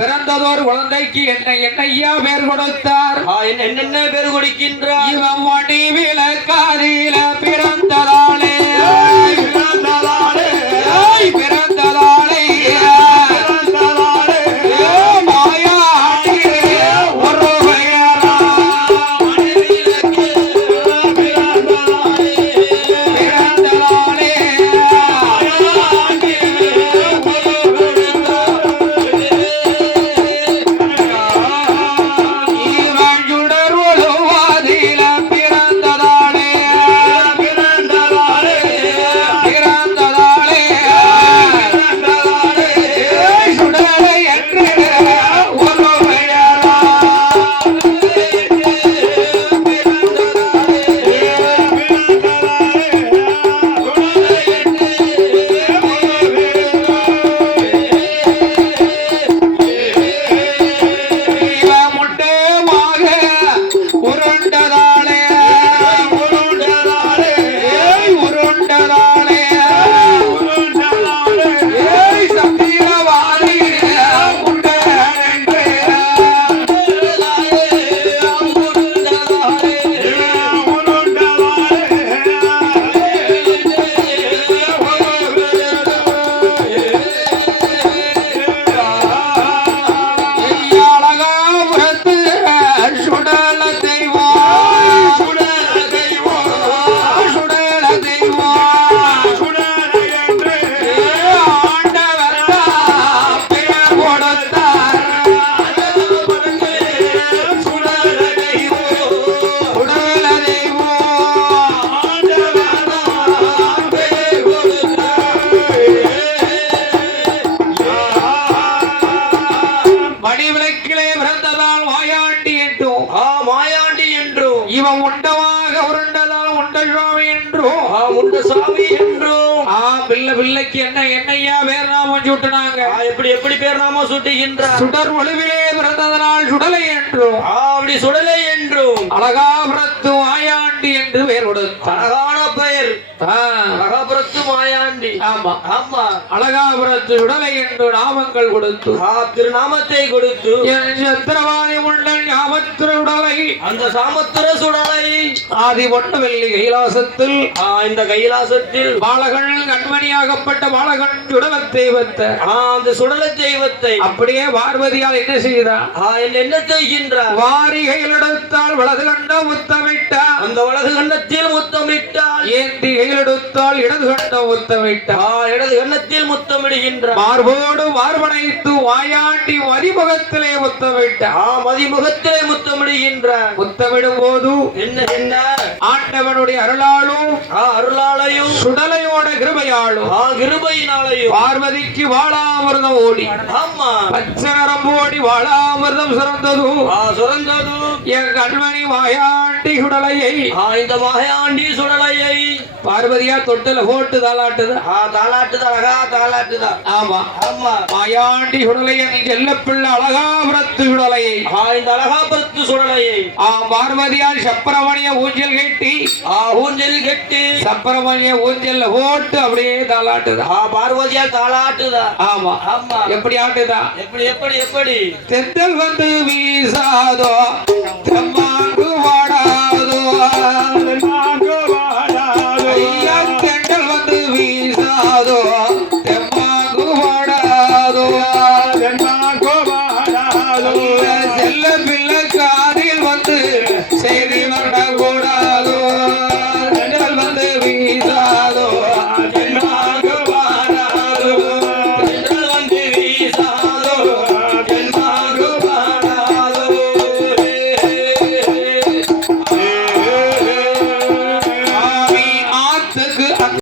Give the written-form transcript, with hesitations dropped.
பிறந்ததோர் குழந்தைக்கு என்னையா பேர் கொடுத்தார்? என்னென்ன பேர் கொடுக்கின்றார்? இவன் மணி விளக்காரில பிறந்ததாலே பிறந்ததாலே பிள்ளைக்கு என்னையா பேர் நாமம் சூட்டினாங்க? எப்படி பேர் நாமம் சூட்டுகின்றார்? சுடர் ஒளிவிலே பிறந்ததனால் சுடலை என்றும் அப்படி சுடலை என்றும் அழகாபுரத்து மாயாண்டி என்று பெயர் கொடுத்தார். அழகான பெயர் அழகாபுரத்து மாயாண்டி. ஆமா ஆமா, அழகாபுரத்து சுடலை என்று நாமங்கள் கொடுத்து திருநாமத்தை கொடுத்து சத்திரவாதி உண்டன் சாமத்திர சுடலை அந்த சாமத்திர சுடலை ஆதி பொன்னவெள்ளி கைலாசத்தில் இந்த கைலாசத்தில் பாலகன் கண்மணியாகப்பட்ட பாலகன் சுடல தெய்வத்தை அந்த சுடல தெய்வத்தை அப்படியே பார்வதியால் என்ன செய்தார்? என்ன செய்கின்றார்? வாரிகையில் எடுத்தால் வலது கண்டம் முத்தமிட்டார். அந்த வலது கண்ணத்தில் முத்தமிட்டால் ஏந்தி கையில் எடுத்தால் இடது கண்டம் முத்தமிட்டார். இடது கண்ணத்தில் முத்தமிடுகின்றார். மார்போடு மார்பனைத்து வாயாண்டி மதிமுகத்திலே முத்தமிட்டார். மதிமுகத்திலே முத்தமிடுகின்றார். முத்தமிடும் போது என்ன ஆண்டவனுடைய அருளாலையும் சுடலையோட கிருபையினாலையும் பார்வதிக்கு வாழாமிர்தம் ஓடி பச்சை நரம்பு ஓடி வாழாமிர்தம் சுரந்தது என் கண்மணி மாயாண்டி சுடலையை இந்த மாயாண்டி சுடலையை பார்வதியா தொட்டில போட்டு தாளாட்டுதா அழகா தாளாட்டுதா. ஆமா ஆமா, மாயாண்டி சுடலையை நீ செல்லப்பிள்ளை அழகாபுரத்து சுடலையை இந்த அழகாபுரத்து சுடலையை பார்வதியால் சப்பரமணிய ஊஞ்சல் கட்டி சப்பரமணிய ஊஞ்சல் போட்டு அப்படியே தாளாட்டுதா. பார்வதியால் தாளாட்டுதா. ஆமா ஆமா, எப்படி ஆட்டுதா? எப்படி தென்றல் வந்து வீசாதோ தெம்மாங்கு வாடாதோ ஐயா, தென்றல் வந்து வீசாதோ தெம்மாங்கு வாடாதோ செல்ல பிள்ளைக்கா